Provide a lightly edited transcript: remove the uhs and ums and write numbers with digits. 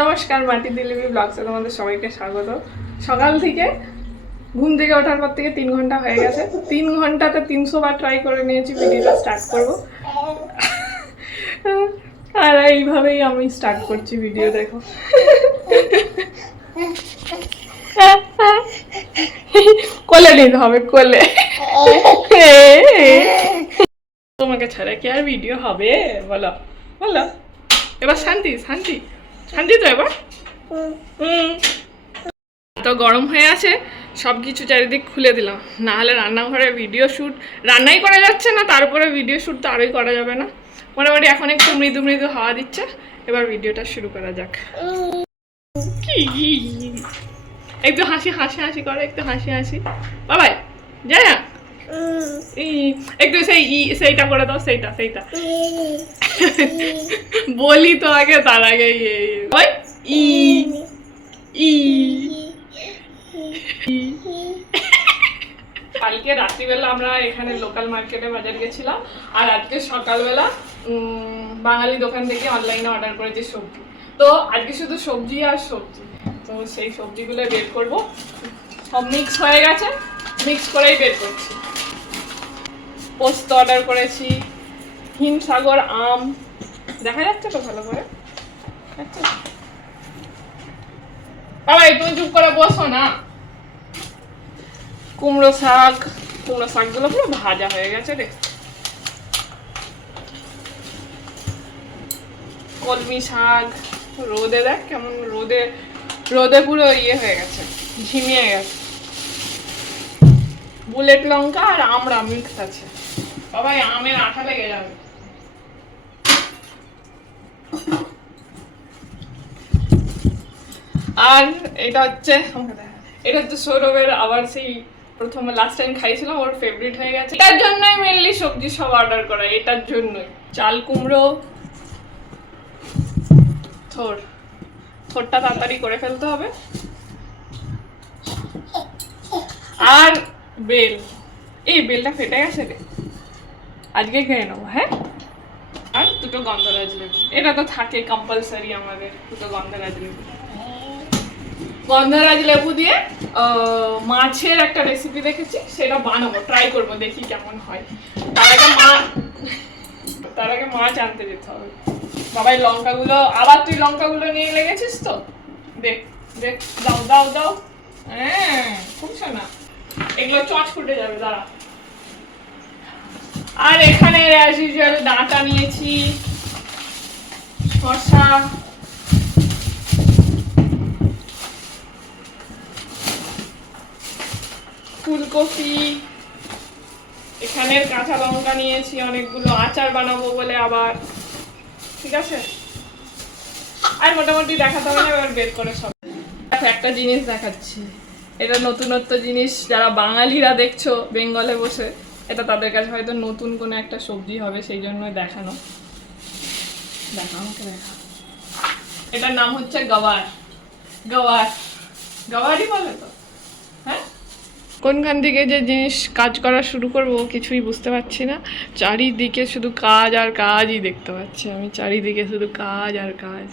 নমস্কার, মাটি দিলিপি ব্লগসে তোমাদের সবাইকে স্বাগত। সকাল থেকে ঘুম থেকে ওঠার পর থেকে 3 ঘন্টা হয়ে গেছে। 3 ঘন্টাতে 300 বার ট্রাই করে নিয়েছি ভিডিওটা স্টার্ট করব, আর এইভাবেই আমি স্টার্ট করছি ভিডিও। দেখো কোলে নিতে হবে, কোলে। তোমাকে ছাড়া কি আর ভিডিও হবে? বলো বলো, এবার শান্তি শান্তি শান্তি তো এবার। তো গরম হয়ে আছে, সব কিছু চারিদিক খুলে দিলাম, না হলে রান্নাঘরে ভিডিও শ্যুট রান্নাই করা যাচ্ছে না, তারপরে ভিডিও শ্যুট তো আরোই করা যাবে না। মোটামুটি এখন একটু মৃদু মৃদু হাওয়া দিচ্ছে, এবার ভিডিওটা শুরু করা যাক। একটু হাসি হাসি হাসি করে, একটু হাসি হাসি বাবাই যায় না, একটু সেইটা করে দাও, সেইটা সেইটা বলি তো আগে, তার আগে ই ই কালকে রাত্রিবেলা আমরা এখানে লোকাল মার্কেটে বাজার গেছিলাম, আর আজকে সকালবেলা বাঙালি দোকান থেকে অনলাইনে অর্ডার করেছি সবজি। তো আজকে শুধু সবজি আর সবজি, তো সেই সবজিগুলো বের করব। সব মিক্স হয়ে গেছে, মিক্স করেই বের করছি। পোস্ত অর্ডার করেছি, হিমসাগর আম, দেখা যাচ্ছে তো ভালো করে? বাবা তুমি চুপ করে বসো না। কুমড়ো শাক, কুমড়ো শাকগুলো পুরো ভাজা হয়ে গেছে রে। কলমি শাক রোদে দেখ কেমন, রোদে রোদে পুরো ইয়ে হয়ে গেছে, ঝিমিয়ে গেছে। বুলেট লঙ্কা আর আমড়া মিক্স আছে, বাবা আমের আঠা লেগে যাবে। আর এটা হচ্ছে সৌরভের, আবার সেই প্রথম লাস্ট টাইম খাইছিলাম, ওর ফেভারিট হয়ে গেছে। এটার জন্যই মেনলি সবজি সব অর্ডার করা, এটার জন্যই। চাল কুমড়ো, থোরটা তাড়াতাড়ি করে ফেলতে হবে, আর বেল, এই বেলটা ফেটে গেছে রে, আজকে খেয়ে নেবো। হ্যাঁ, আর দুটো গন্ধরাজ লেবু, এটা তো থাকে কম্পালসারি আমাদের, দুটো গন্ধরাজ লেবু। গন্ধরাজ লেবু দিয়ে মাছের একটা রেসিপি দেখেছি, সেটা বানাবো, ট্রাই করবো, দেখি কেমন হয়। তার আগে মাছ আনতে যেতে হবে। বাবাই লঙ্কাগুলো, আবার তুই লঙ্কাগুলো নিয়ে লেগেছিস তো, দেখ দেখ, দাও দাও দাও। হ্যাঁ খুব শোনা, এগুলো চচ ফুটে যাবে, দাঁড়া। আর এখানে অ্যাজ ইউজুয়াল ডাঁটা নিয়েছি, শসা, ফুলকপি, এখানের কাঁচা লঙ্কা নিয়েছি অনেকগুলো, আচার বানাবো বলে আবার। ঠিক আছে, আর মোটামুটি দেখাতে হবে না, এবার বের করে সব। দেখো একটা জিনিস দেখাচ্ছি, এটা নতুনত্ব জিনিস, যারা বাঙালিরা দেখছো বেঙ্গলে বসে, এটা তাদের কাছে হয়তো নতুন কোনো একটা সবজি হবে, সেই জন্যই দেখানো। দেখো আমাকে দেখা, এটার নাম হচ্ছে গওয়ার। গওয়ার, গওয়ারই বলে তো। হ্যাঁ, কোনখান থেকে যে জিনিস কাজ করা শুরু করবো কিছুই বুঝতে পারছি না। চারিদিকে শুধু কাজ আর কাজই দেখতে পাচ্ছি আমি, চারিদিকে শুধু কাজ আর কাজ।